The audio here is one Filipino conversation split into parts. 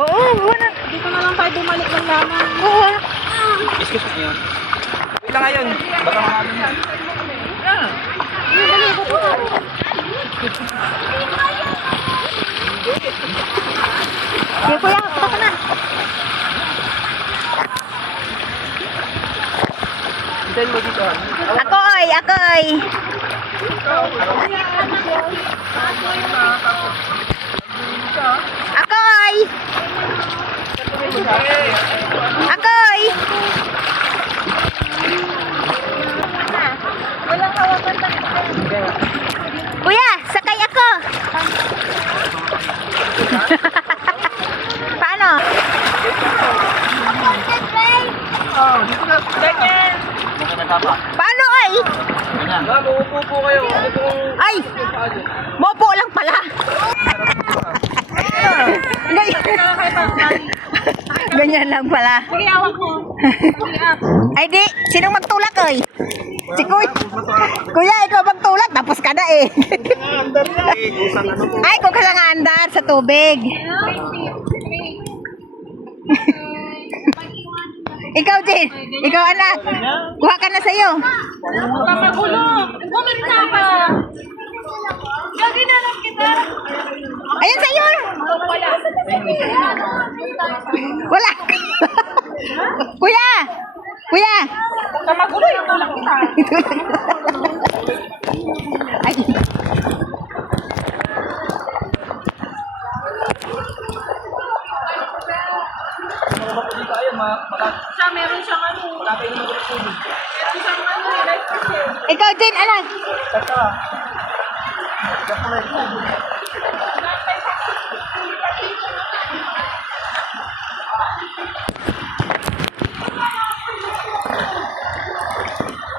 Oo, wala. Dito na lang tayo bumalik ng lamang. Oo. Excuse me yun. Wait lang ngayon. Baka marami yan. Sige kuya, taka na. Hintayin mo dito. Akoy, akoy. Akoy. Akoy. Walang hawakan na. Kuya, sakay ako. Paano? Ganyan. Paano ay? Uupo po kayo. Ay! Mopo lang pala. Ganyan lang pala. Kuya, awak mo. Ay di, sinong magtulak oy? Si Kuya. Kuya, ikaw magtulak, tapos ka na eh. Ay, kung ka lang andar sa tubig. Ikaw, Jin. Ikaw, anak. Kuha ka na sa'yo. Huwag ka magulo. Bumita ka. Gagi na lang kita. Ayun sa'yo. Wala. Kuya. Kuya. Huwag ka magulo. Yung tulak kita. Ay. Siya, meron siyang ano. Meron siyang ano. Life kasi. Ikaw, Jin, anak.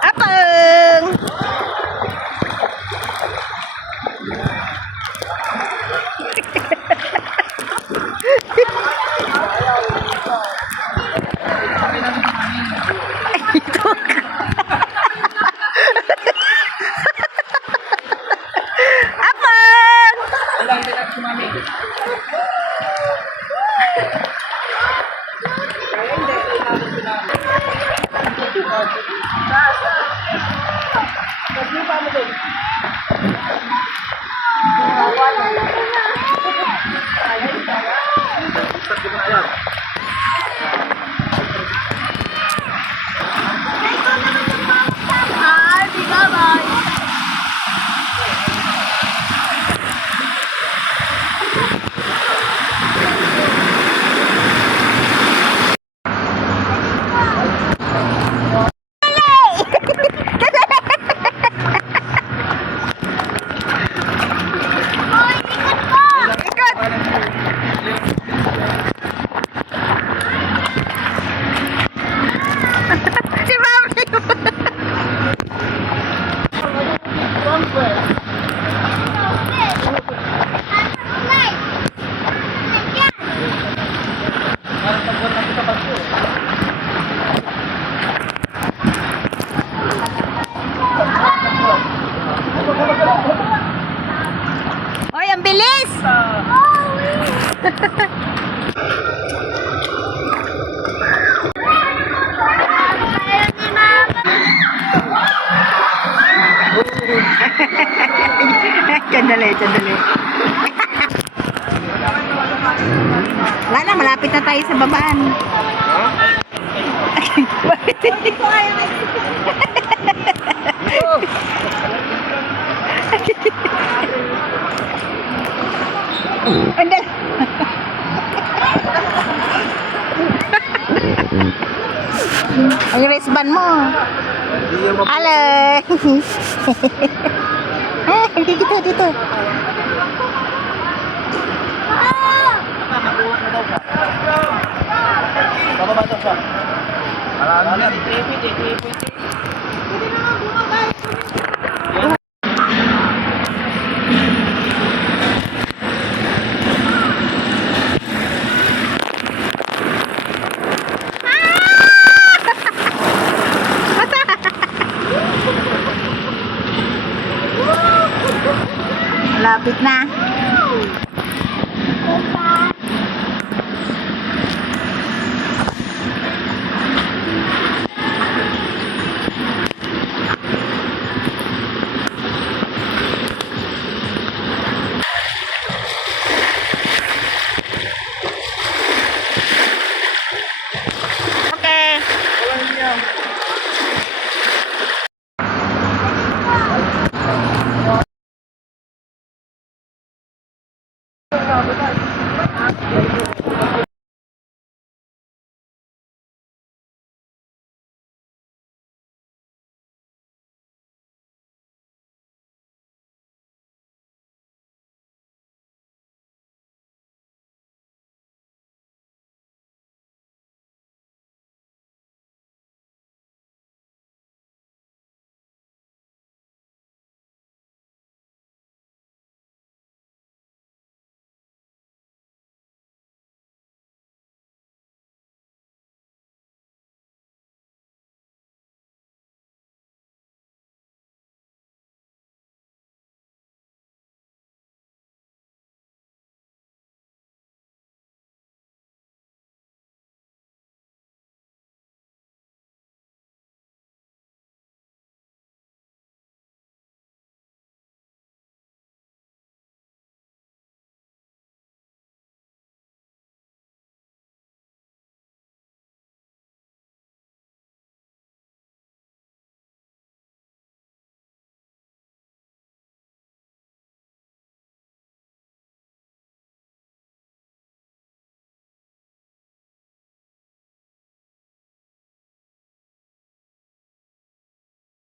Apeng. Apeng. Si Mami. Oy, ang bilis! Sandali, sandali. Wala na, malapit na tayo sa babaan. Hindi ko ayaw. Andal. Ang wristband mo. Alay. Hindi dito, dito. Bababa daw siya. Marami yan. Pwede. Malapit na.